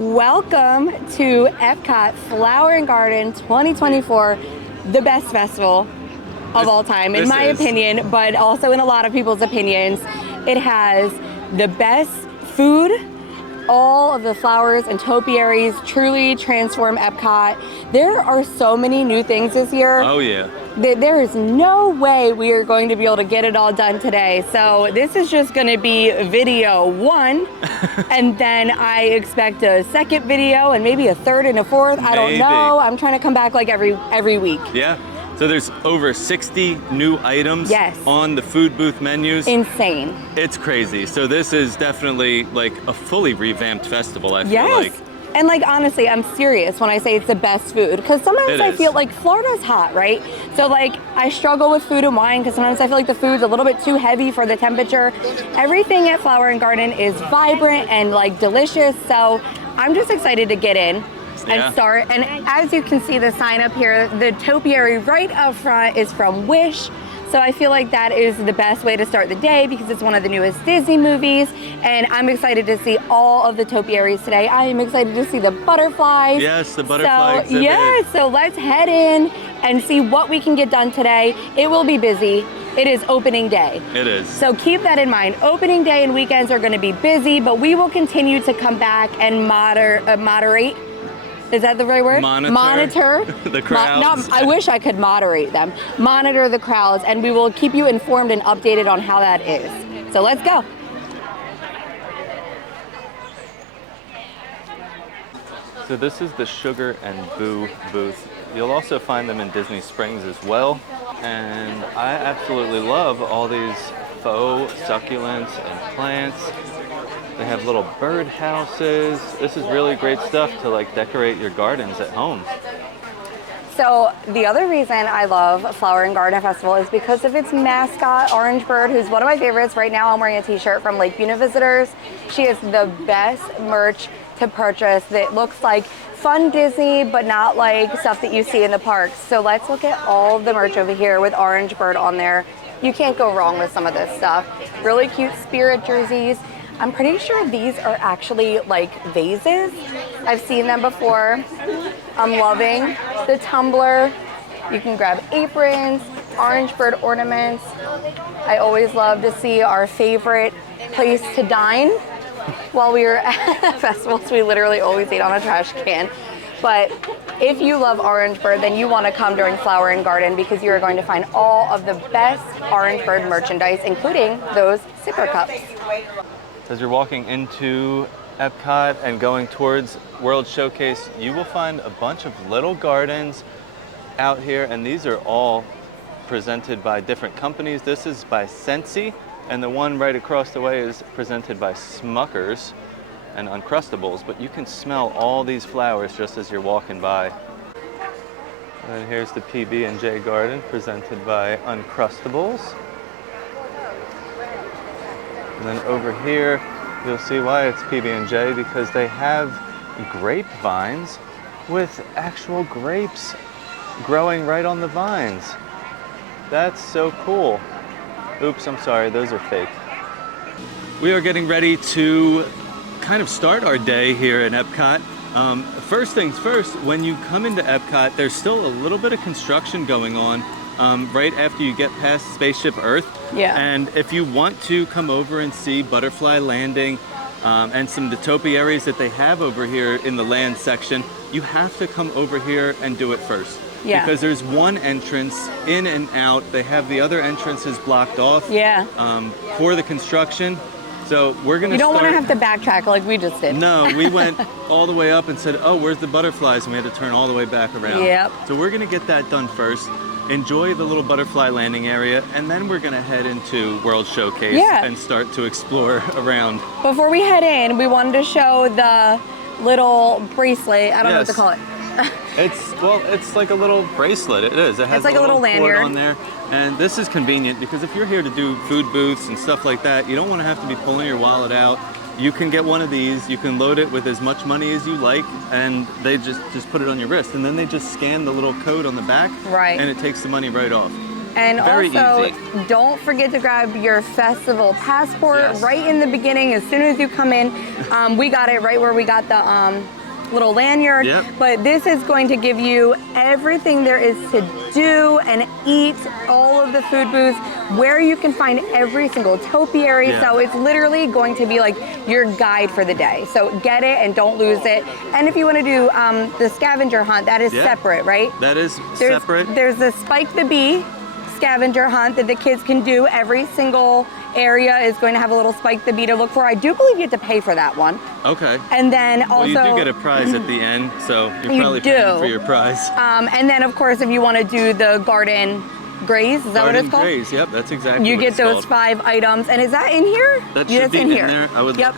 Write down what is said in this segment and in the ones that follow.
Welcome to Epcot Flower and Garden 2024, the best festival of all time, in my opinion, but also in a lot of people's opinions. It has the best food. All of the flowers and topiaries truly transform Epcot. There are so many new things this year. Oh yeah. There is no way we are going to be able to get it all done today. So this is just going to be video one. And then I expect a second video and maybe a third and a fourth. I don't know. I'm trying to come back like every week. Yeah. So there's over 60 new items on the food booth menus. Insane. It's crazy. So this is definitely like a fully revamped festival, I feel like. And like, honestly, I'm serious when I say it's the best food, because sometimes I feel like Florida's hot, right? So like, I struggle with food and wine because sometimes I feel like the food's a little bit too heavy for the temperature. Everything at Flower and Garden is vibrant and like delicious. So I'm just excited to get in and start. And as you can see the sign up here, the topiary right up front is from Wish. So I feel like that is the best way to start the day because it's one of the newest Disney movies. And I'm excited to see all of the topiaries today. I am excited to see the butterflies. Yes, the butterflies. So, so let's head in and see what we can get done today. It will be busy. It is opening day. It is. So keep that in mind. Opening day and weekends are going to be busy, but we will continue to come back and moderate. Is that the right word? Monitor the crowds. I wish I could moderate them. Monitor the crowds, and we will keep you informed and updated on how that is. So let's go. So this is the Sugar and Boo booth. You'll also find them in Disney Springs as well. And I absolutely love all these faux succulents and plants. They have little bird houses. This is really great stuff to like decorate your gardens at home. So the other reason I love Flower and Garden Festival is because of its mascot, Orange Bird, who's one of my favorites. Right now I'm wearing a t-shirt from Lake Buena Visitors. She is the best merch to purchase that looks like fun Disney, but not like stuff that you see in the parks. So let's look at all of the merch over here with Orange Bird on there. You can't go wrong with some of this stuff. Really cute spirit jerseys. I'm pretty sure these are actually like vases. I've seen them before. I'm loving the tumbler. You can grab aprons, Orange Bird ornaments. I always love to see our favorite place to dine. While we were at festivals, we literally always eat on a trash can. But if you love Orange Bird, then you want to come during Flower and Garden because you are going to find all of the best Orange Bird merchandise, including those sipper cups. As you're walking into Epcot and going towards World Showcase, you will find a bunch of little gardens out here, and these are all presented by different companies. This is by Scentsy, and the one right across the way is presented by Smuckers and Uncrustables, but you can smell all these flowers just as you're walking by. And here's the PB&J garden presented by Uncrustables. And then over here, you'll see why it's PB&J, because they have grapevines with actual grapes growing right on the vines. That's so cool. Oops, I'm sorry, those are fake. We are getting ready to kind of start our day here in Epcot. First things first, when you come into Epcot, there's still a little bit of construction going on right after you get past Spaceship Earth. Yeah. And if you want to come over and see Butterfly Landing and some of the topiaries that they have over here in the land section, you have to come over here and do it first. Yeah. Because there's one entrance in and out. They have the other entrances blocked off for the construction. So we're gonna. You don't want to have to backtrack like we just did. No, we went all the way up and said, "Oh, where's the butterflies?" And we had to turn all the way back around. Yep. So we're gonna get that done first. Enjoy the little butterfly landing area, and then we're gonna head into World Showcase and start to explore around. Before we head in, we wanted to show the little bracelet. I don't know what to call it. It's like a little bracelet. It is. It has like a little lanyard on there. And this is convenient because if you're here to do food booths and stuff like that, you don't want to have to be pulling your wallet out. You can get one of these, you can load it with as much money as you like, and they just put it on your wrist. And then they just scan the little code on the back, and it takes the money right off. And Very also, easy. don't forget to grab your festival passport right in the beginning. As soon as you come in, we got it right where we got the little lanyard. Yep. But this is going to give you everything there is to do and eat, all of the food booths, where you can find every single topiary. Yeah. So it's literally going to be like your guide for the day. So get it and don't lose it. And if you want to do the scavenger hunt, that is separate, right? That is separate. There's the Spike the Bee scavenger hunt that the kids can do. Every single area is going to have a little Spike the Bee to look for. I do believe you have to pay for that one. Okay. And then also, well, you do get a prize at the end, so you're You probably do. paying for your prize. and then of course, if you want to do the garden graze, is that what it's called? Graze, yep, that's exactly You what get it's those called. 5 items, and is that in here? That Yeah, should that's be in here. there. I would. Yep.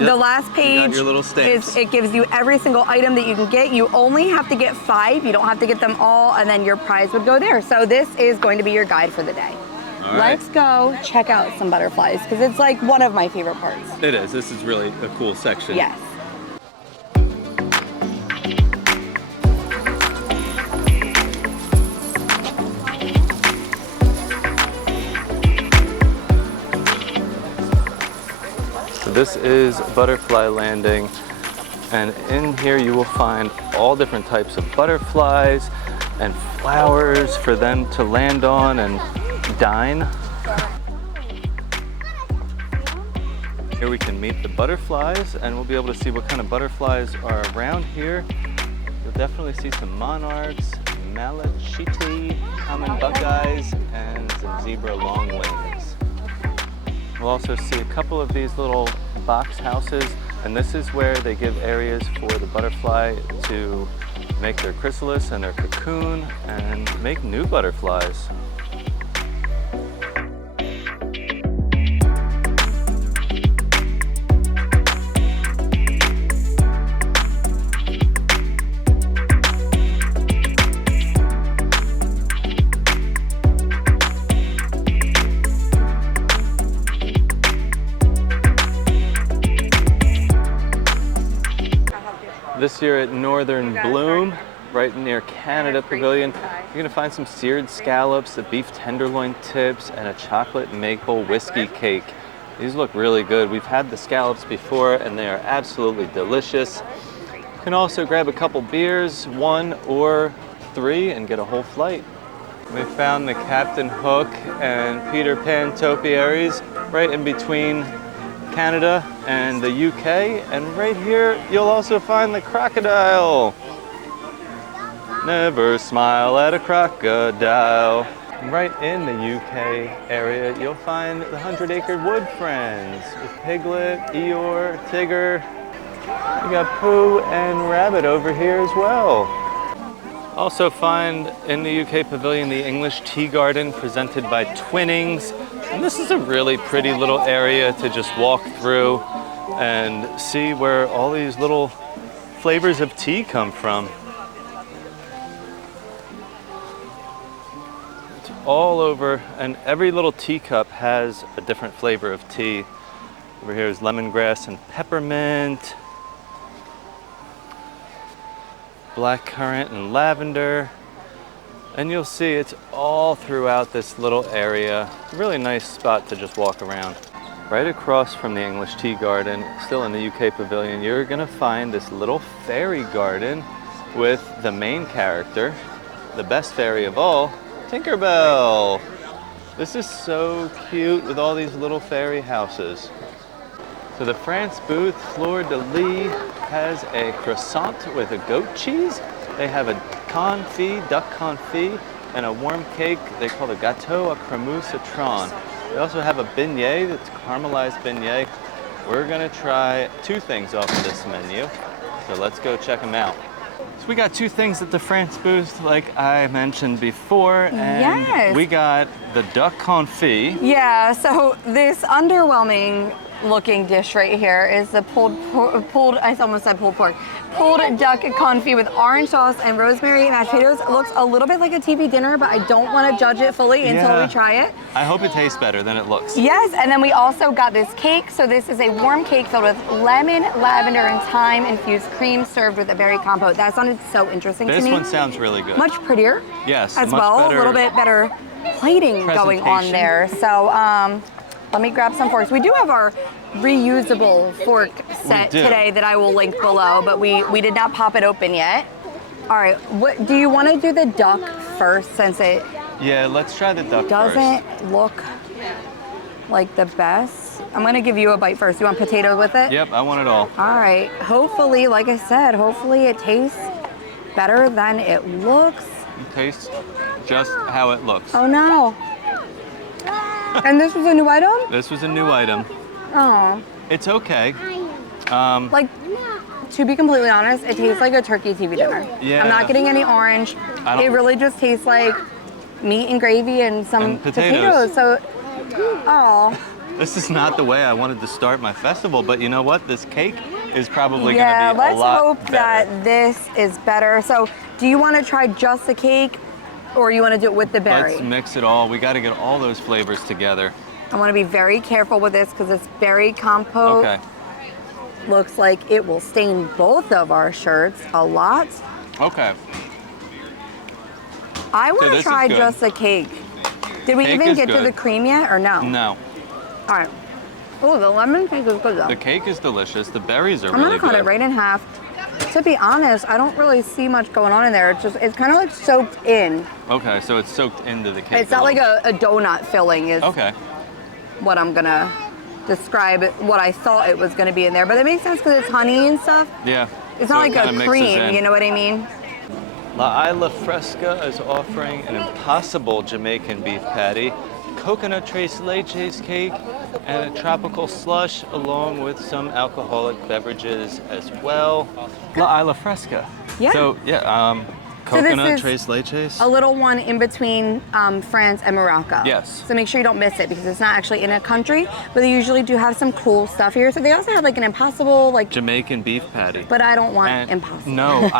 The last page your little stamps. it gives you every single item that you can get. You only have to get 5. You don't have to get them all, and then your prize would go there. So this is going to be your guide for the day. All right. Let's go check out some butterflies because it's like one of my favorite parts. It is. This is really a cool section. Yes. So this is Butterfly Landing, and in here you will find all different types of butterflies and flowers for them to land on and dine. Here we can meet the butterflies, and we'll be able to see what kind of butterflies are around here. You'll definitely see some monarchs, malachite, common buckeyes, and some zebra longwings. We'll also see a couple of these little box houses, and this is where they give areas for the butterfly to make their chrysalis and their cocoon and make new butterflies. This year at Northern Bloom, right near Canada Pavilion, you're gonna find some seared scallops, a beef tenderloin tips, and a chocolate maple whiskey cake. These look really good. We've had the scallops before and they are absolutely delicious. You can also grab a couple beers, 1 or 3, and get a whole flight. We found the Captain Hook and Peter Pan topiaries right in between Canada and the UK, and right here you'll also find the crocodile. Never smile at a crocodile. Right in the UK area you'll find the 100 Acre Wood Friends with Piglet, Eeyore, Tigger. We got Pooh and Rabbit over here as well. Also find in the UK Pavilion the English Tea Garden presented by Twinnings. And this is a really pretty little area to just walk through and see where all these little flavors of tea come from. It's all over, and every little teacup has a different flavor of tea. Over here is lemongrass and peppermint, blackcurrant and lavender. And you'll see it's all throughout this little area. Really nice spot to just walk around. Right across from the English Tea Garden, still in the UK Pavilion, you're gonna find this little fairy garden with the main character, the best fairy of all, Tinkerbell. This is so cute with all these little fairy houses. So the France booth, Fleur de Lis, has a croissant with a goat cheese. They have a confit, duck confit, and a warm cake they call the gâteau à crème citron. They also have a beignet that's caramelized beignet. We're gonna try 2 things off of this menu, so let's go check them out. So we got 2 things at the France booth, like I mentioned before, and Yes. we got the duck confit. Yeah, so this underwhelming looking dish right here is the I almost said pulled pork. Pulled duck confit with orange sauce and rosemary mashed potatoes. It looks a little bit like a TV dinner, but I don't want to judge it fully until we try it. I hope it tastes better than it looks. Yes, and then we also got this cake. So this is a warm cake filled with lemon, lavender, and thyme infused cream served with a berry compote. That sounded so interesting to me. This one sounds really good. Much prettier. Yes, as much well. better. A little bit better plating going on Presentation. there. So let me grab some forks. We do have our reusable fork set do. today that I will link below, but we did not pop it open yet. All right, what do you want to do the duck first, since it Yeah, let's try the duck doesn't first. look like the best? I'm gonna give you a bite first. You want potato with it? Yep, I want it all. All right, hopefully, like I said, hopefully it tastes better than it looks. It tastes just how it looks. Oh no. And this was a new item? This was a new item. Oh. It's okay. Like, to be completely honest, it tastes like a turkey TV dinner. Yeah. I'm not getting any orange. It really just tastes like meat and gravy and some And potatoes. So, oh. This is not the way I wanted to start my festival, but you know what? This cake is probably Yeah, going to be a let's lot hope better. that this is better. So, do you want to try just the cake, or you want to do it with the berry? Let's mix it all. We got to get all those flavors together. I want to be very careful with this because it's berry compote. Okay. Looks like it will stain both of our shirts a lot. Okay. I want this to is try good. just the cake. Did we Cake even is get to good. the cream yet, or no? No. All right. Oh, the lemon cake is good though. The cake is delicious. The berries are I'm really gonna cut good. it right in half. To be honest, I don't really see much going on in there. It's kind of like soaked in. Okay, so it's soaked into the cake. It's not like little. a donut filling is Okay. what I'm gonna describe what I thought it was gonna be in there. But it makes sense because it's honey and stuff. Yeah. It's So not it like kinda a mixes cream, in. you know what I mean? La Isla Fresca is offering an impossible Jamaican beef patty, coconut tres leches cake, and a tropical slush, along with some alcoholic beverages as well. La Isla Fresca. Yeah. So yeah, So this coconut is tres leches. A little one in between France and Morocco. Yes. So make sure you don't miss it because it's not actually in a country, but they usually do have some cool stuff here. So they also have like an impossible, like, Jamaican beef patty. but I don't want And impossible. No,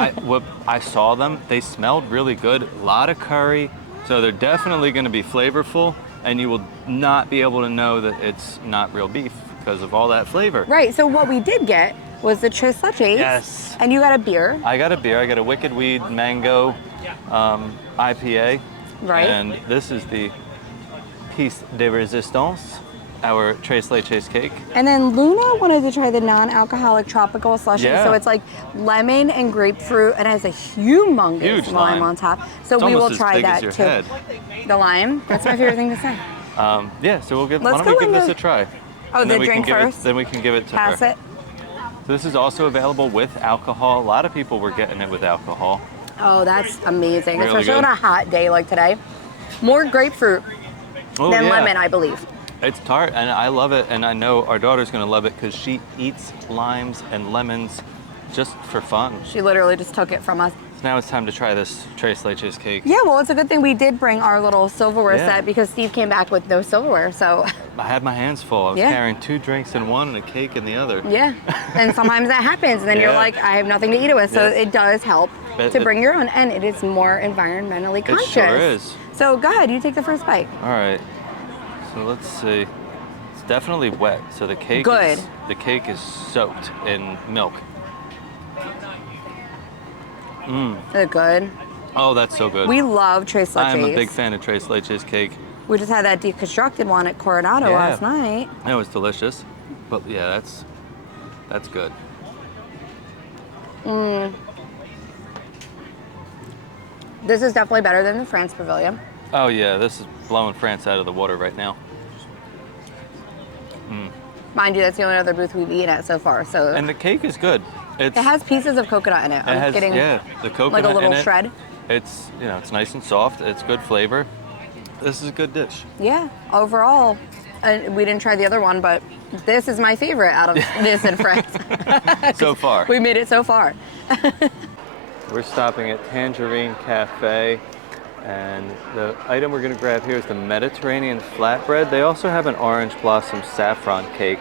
I saw them. They smelled really good. A lot of curry, so they're definitely going to be flavorful, and you will not be able to know that it's not real beef because of all that flavor. Right. So what we did get was the tres leches. Yes. And you got a beer. I got a beer. I got a Wicked Weed Mango IPA. Right. And this is the piece de resistance, our tres leches cake. And then Luna wanted to try the non-alcoholic tropical slushy. Yeah. So it's like lemon and grapefruit and it has a humongous Huge lime lime. on top. So It's we will almost as try big that as your too. head. The lime. That's my favorite thing to say. Yeah, so why Let's don't go we give in this the- a try? Oh, And the then we can drink give first? then we can give it to Pass her. it. So this is also available with alcohol. A lot of people were getting it with alcohol. Oh, that's amazing. Really Especially on good. a hot day like today. More grapefruit Oh, than yeah. lemon, I believe. It's tart, and I love it, and I know our daughter's gonna love it because she eats limes and lemons just for fun. She literally just took it from us. So now it's time to try this tres leches cake. Yeah, well, it's a good thing we did bring our little silverware Yeah. set because Steve came back with no silverware. So, I had my hands full. I was Yeah. carrying 2 drinks in one and a cake in the other. yeah. And sometimes that happens, and then you're Yeah. like, I have nothing to eat it with. So Yeah. it does help But to it- bring your own, and it is more environmentally conscious. sure is. So go ahead, you take the first bite. All right. So let's see. It's definitely wet. So the cake Good. the cake is soaked in milk. Is it good? Oh, that's so good. We love tres leches. I'm a big fan of tres leches cake. We just had that deconstructed one at Coronado Yeah. last night. It was delicious. But yeah, that's good. This is definitely better than the France Pavilion. Oh yeah, this is blowing France out of the water right now. Mind you, that's the only other booth we've eaten at so far. So And the cake is good. it has pieces of coconut in it. It has getting the coconut like a little in it. shred. It's it's nice and soft. It's good flavor. This is a good dish. Yeah, overall, we didn't try the other one, but this is my favorite out of this and France. So far. We made it so far. We're stopping at Tangerine Cafe, and the item we're going to grab here is the Mediterranean flatbread. They also have an orange blossom saffron cake.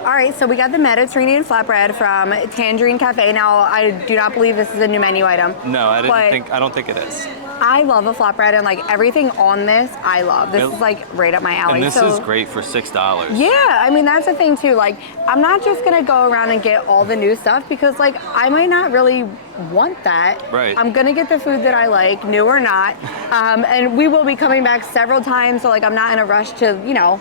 All right, so we got the Mediterranean flatbread from Tangerine Cafe. Now, I do not believe this is a new menu item. No, I But don't think it is. I love a flatbread, and like everything on this, I love. This is like right up my alley. And this is great for $6. Yeah, I mean, that's the thing too. Like, I'm not just gonna go around and get all the new stuff because like I might not really want that. Right. I'm gonna get the food that I like, new or not. And we will be coming back several times, so like I'm not in a rush to, you know,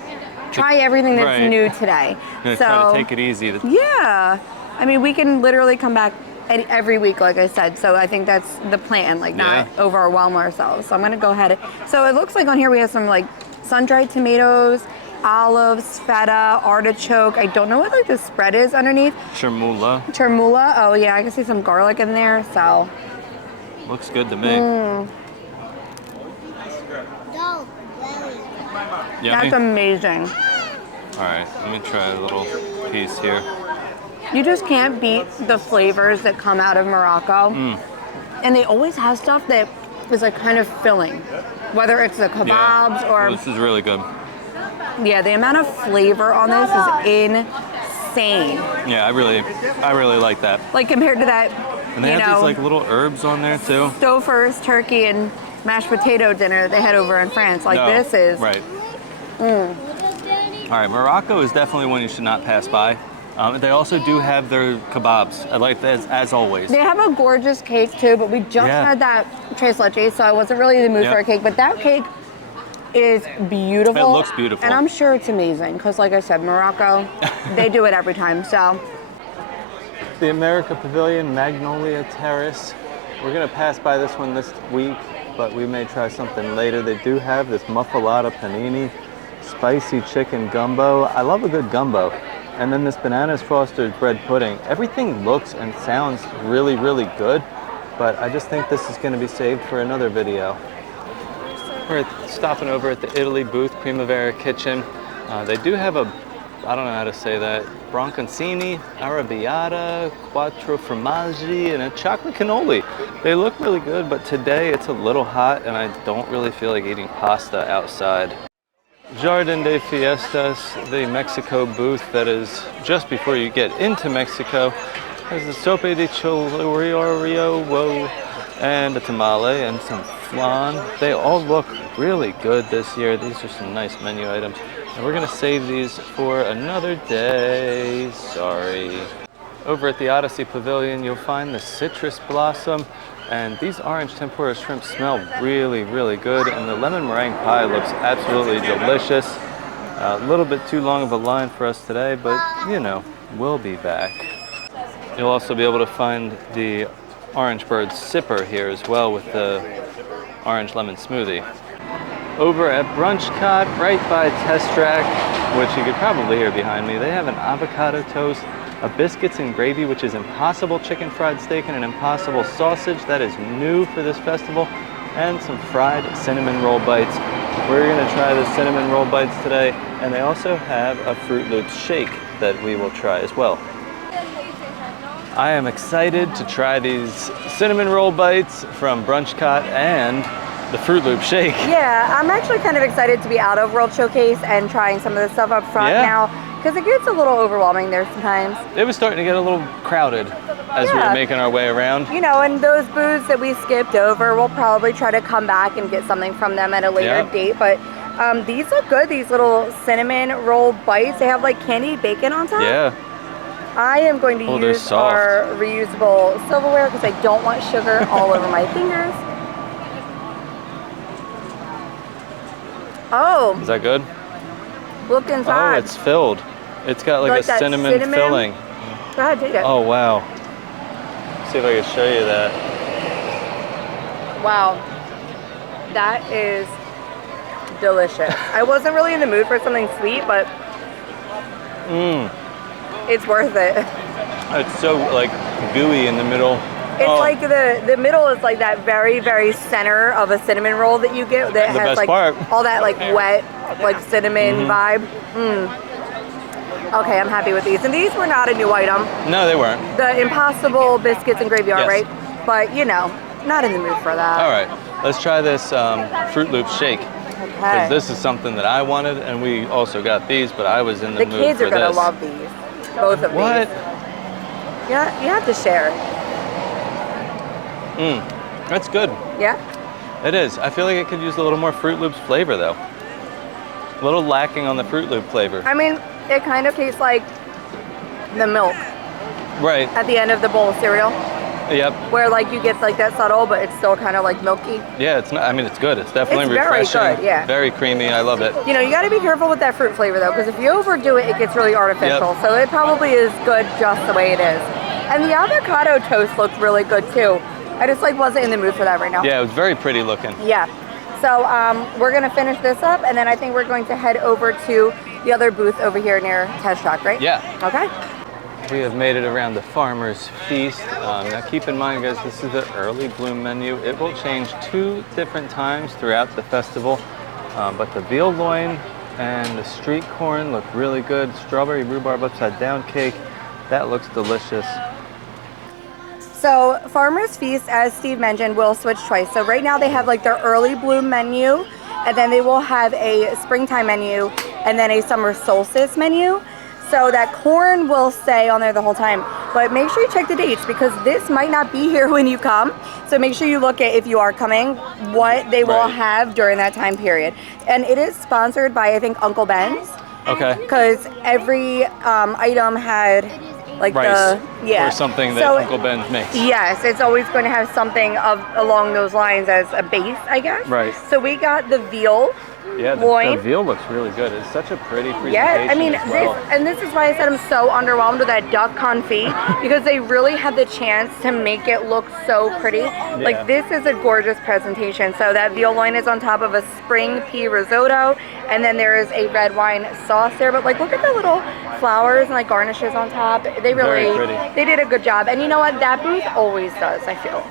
try everything that's new today. So try to take it easy. Yeah, I mean, we can literally come back every week, like I said. So I think that's the plan, like not overwhelm ourselves. So I'm gonna go ahead. So it looks like on here we have some like sun-dried tomatoes, olives, feta, artichoke. I don't know what like the spread is underneath. Chermoula. Chermoula. Oh yeah, I can see some garlic in there. So looks good to me. That's amazing. All right, let me try a little piece here. You just can't beat the flavors that come out of Morocco. And they always have stuff that is like kind of filling, whether it's the kebabs or... This is really good. Yeah, the amount of flavor on this is insane. Yeah, I really like that. Like compared to that, and they have these like little herbs on there too. Stouffer's turkey and mashed potato dinner that they had over in France. Like this is... Right. All right, Morocco is definitely one you should not pass by. They also do have their kebabs. I like that as always. They have a gorgeous cake too, but we just had that tres leches, so I wasn't really in the mood for a cake. But that cake is beautiful. It looks beautiful. And I'm sure it's amazing because, like I said, Morocco, they do it every time. So. The America Pavilion, Magnolia Terrace. We're gonna pass by this one this week, but we may try something later. They do have this muffalata panini, spicy chicken gumbo. I love a good gumbo. And then this bananas foster's bread pudding. Everything looks and sounds really, really good, but I just think this is gonna be saved for another video. We're stopping over at the Italy booth, Primavera Kitchen. They do have a, I don't know how to say that, bronconcini, arrabbiata, quattro formaggi, and a chocolate cannoli. They look really good, but today it's a little hot and I don't really feel like eating pasta outside. Jardin de Fiestas, the Mexico booth that is just before you get into Mexico, has the sope de chorizo and a tamale and some flan. They all look really good this year. These are some nice menu items. And we're gonna save these for another day, sorry. Over at the Odyssey Pavilion, you'll find the citrus blossom, and these orange tempura shrimp smell really, really good, and the lemon meringue pie looks absolutely delicious. A little bit too long of a line for us today, but you know, we'll be back. You'll also be able to find the Orange Bird sipper here as well with the orange lemon smoothie. Over at Brunchcot, right by Test Track, which you could probably hear behind me, they have an avocado toast, a biscuits and gravy, which is Impossible chicken fried steak and an Impossible sausage. That is new for this festival. And some fried cinnamon roll bites. We're gonna try the cinnamon roll bites today. And they also have a Fruit Loops shake that we will try as well. I am excited to try these cinnamon roll bites from Brunchcot and the Fruit Loop shake. Yeah, I'm actually kind of excited to be out of World Showcase and trying some of the stuff up front now, because it gets a little overwhelming there sometimes. It was starting to get a little crowded as we were making our way around. You know, and those booths that we skipped over, we'll probably try to come back and get something from them at a later date. But these look good, these little cinnamon roll bites. They have like candied bacon on top. Yeah. I am going to use our reusable silverware because I don't want sugar all over my fingers. Oh. Is that good? Look inside. Oh, it's filled. It's got like a cinnamon filling. Go ahead, take it. Oh, wow. See if I can show you that. Wow. That is delicious. I wasn't really in the mood for something sweet, but it's worth it. It's so like gooey in the middle. It's like the middle is like that very, very center of a cinnamon roll that you get that has like all that like wet, like cinnamon vibe. Okay, I'm happy with these. And these were not a new item. No, they weren't. The Impossible biscuits and gravy are, right? But you know, not in the mood for that. All right, let's try this Fruit Loop shake. Okay. Because this is something that I wanted, and we also got these, but I was in the mood for this. The kids are gonna love these. Both of these. What? Yeah, you have to share. That's good. Yeah? It is. I feel like it could use a little more Fruit Loops flavor though. A little lacking on the Fruit Loop flavor. I mean, it kind of tastes like the milk Right. at the end of the bowl of cereal. Yep. Where like you get like that subtle, but it's still kind of like milky. Yeah, it's not, I mean, it's good. It's definitely It's very refreshing. good, yeah. Very creamy. I love it. You know, you got to be careful with that fruit flavor though, because if you overdo it, it gets really artificial. Yep. So it probably is good just the way it is. And the avocado toast looked really good too. I just like wasn't in the mood for that right now. Yeah, it was very pretty looking. Yeah. So we're gonna finish this up, and then I think we're going to head over to the other booth over here near Test Track, right? Yeah. Okay. We have made it around the Farmer's Feast. Now keep in mind, guys, this is the early bloom menu. It will change 2 different times throughout the festival, but the veal loin and the street corn look really good. Strawberry rhubarb upside down cake, that looks delicious. So Farmer's Feast, as Steve mentioned, will switch twice. So right now they have like their early bloom menu, and then they will have a springtime menu, and then a summer solstice menu. So that corn will stay on there the whole time. But make sure you check the dates, because this might not be here when you come. So make sure you look at, if you are coming, what they will have during that time period. And it is sponsored by, I think, Uncle Ben's. Okay. Because every item had like rice or something that Uncle Ben's makes. Yes, it's always going to have something along those lines as a base, I guess. Right. So we got the veal. Yeah, the veal looks really good. It's such a pretty presentation. Yeah, I mean, as well. this is why I said I'm so underwhelmed with that duck confit, because they really had the chance to make it look so pretty. Yeah. Like, this is a gorgeous presentation. So that veal loin is on top of a spring pea risotto, and then there is a red wine sauce there. But like, look at the little flowers and like garnishes on top. They really, they did a good job. And you know what? That booth always does, I feel.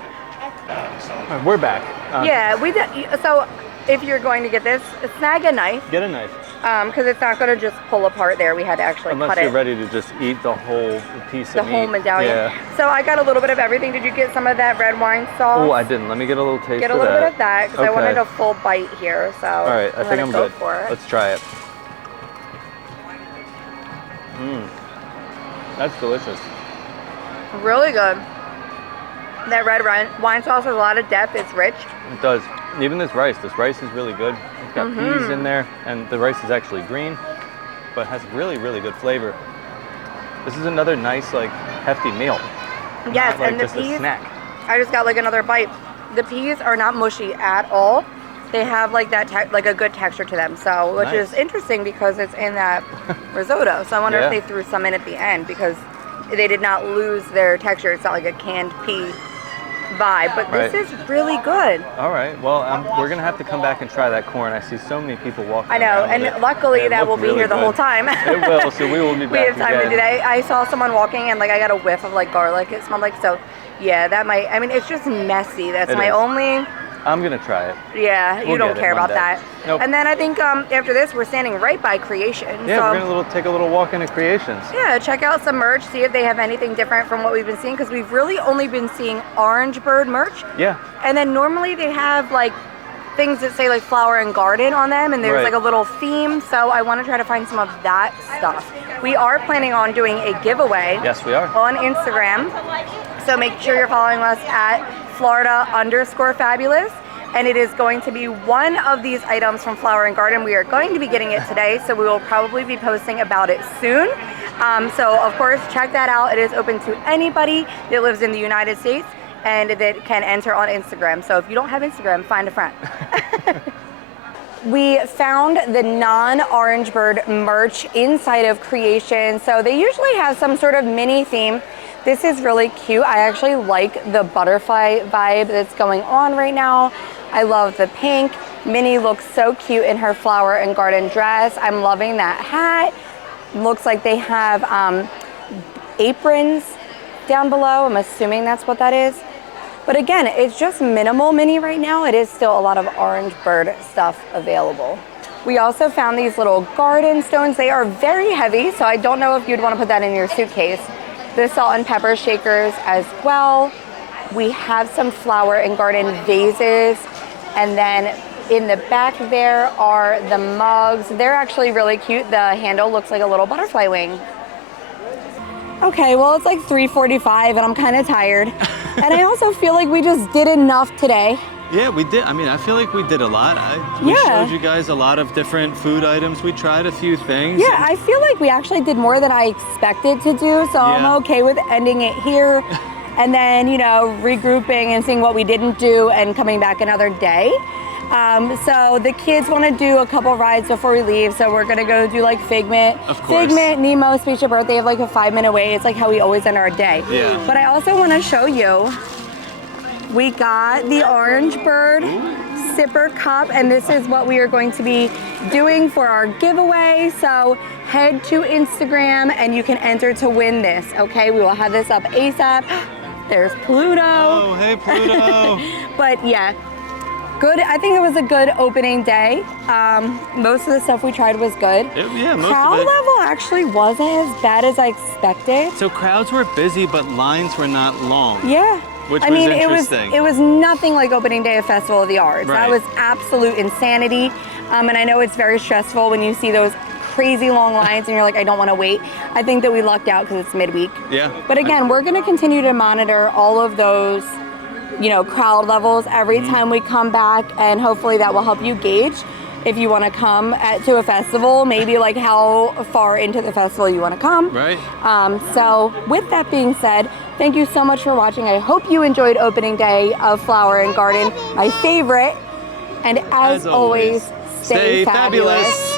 All right, we're back. Yeah, we did. So if you're going to get this, snag a knife. Get a knife. Because it's not going to just pull apart there. We had to actually cut it. Unless you're ready to just eat the whole piece of meat. The whole medallion. Yeah. So I got a little bit of everything. Did you get some of that red wine sauce? Oh, I didn't. Let me get a little taste Get a little bit of that, because I wanted a full bite here. So all right, I think I'm good. For it. Let's try it. That's delicious. Really good. That red wine sauce has a lot of depth. It's rich. It does. Even this rice is really good. It's got peas in there, and the rice is actually green, but has really, really good flavor. This is another nice, like, hefty meal. Yes, not like and the just peas, a snack. I just got like another bite. The peas are not mushy at all. They have like that, like a good texture to them. So, which is interesting because it's in that risotto. So I wonder if they threw some in at the end, because they did not lose their texture. It's not like a canned pea vibe, but this is really good. All right, well, we're gonna have to come back and try that corn. I see so many people walking. I know, and luckily that will be here the whole time. It will, so we will be back. We have time to do that. I saw someone walking, and like I got a whiff of like garlic. It smelled like, so yeah, that might. I mean, it's just messy. That's my only. I'm gonna try it. Yeah, you don't care about that. Nope. And then I think after this, we're standing right by Creations. Yeah, we're gonna take a little walk into Creations. Yeah, check out some merch, see if they have anything different from what we've been seeing, because we've really only been seeing Orange Bird merch. Yeah. And then normally they have like things that say like flower and garden on them, and there's like a little theme. So I want to try to find some of that stuff. We are planning on doing a giveaway. Yes, we are. On Instagram. So make sure you're following us at Florida_fabulous. And it is going to be one of these items from Flower and Garden. We are going to be getting it today, so we will probably be posting about it soon. So of course, check that out. It is open to anybody that lives in the United States and that can enter on Instagram. So if you don't have Instagram, find a friend. We found the non-Orange Bird merch inside of Creation. So they usually have some sort of mini theme. This is really cute. I actually like the butterfly vibe that's going on right now. I love the pink. Minnie looks so cute in her flower and garden dress. I'm loving that hat. Looks like they have aprons down below. I'm assuming that's what that is. But again, it's just minimal Minnie right now. It is still a lot of Orange Bird stuff available. We also found these little garden stones. They are very heavy, so I don't know if you'd want to put that in your suitcase. The salt and pepper shakers as well. We have some flower and garden vases. And then in the back there are the mugs. They're actually really cute. The handle looks like a little butterfly wing. Okay, well, it's like 3:45 and I'm kind of tired. And I also feel like we just did enough today. Yeah, we did. I mean, I feel like we did a lot. We showed you guys a lot of different food items. We tried a few things. Yeah, I feel like we actually did more than I expected to do, so I'm okay with ending it here and then, you know, regrouping and seeing what we didn't do and coming back another day. So the kids want to do a couple rides before we leave, so we're gonna go do like Figment. Of course. Figment, Nemo, Speech of Birth, they have like a 5-minute wait. It's like how we always end our day. Yeah. But I also want to show you, we got the Orange Bird sipper cup, and this is what we are going to be doing for our giveaway. So head to Instagram and you can enter to win this, okay? We will have this up ASAP. There's Pluto. Oh, hey Pluto. But yeah, good. I think it was a good opening day. Most of the stuff we tried was good. Most Crowd of it. level actually wasn't as bad as I expected. So crowds were busy, but lines were not long. Yeah. Which I was mean, interesting. it was nothing like opening day of Festival of the Arts. Right. That was absolute insanity. And I know it's very stressful when you see those crazy long lines and you're like, I don't want to wait. I think that we lucked out because it's midweek. Yeah. But again, we're going to continue to monitor all of those, you know, crowd levels every time we come back, and hopefully that will help you gauge if you want to come to a festival, maybe like how far into the festival you want to come. Right. So with that being said, thank you so much for watching. I hope you enjoyed opening day of Flower and Garden, my favorite. And as always, stay fabulous.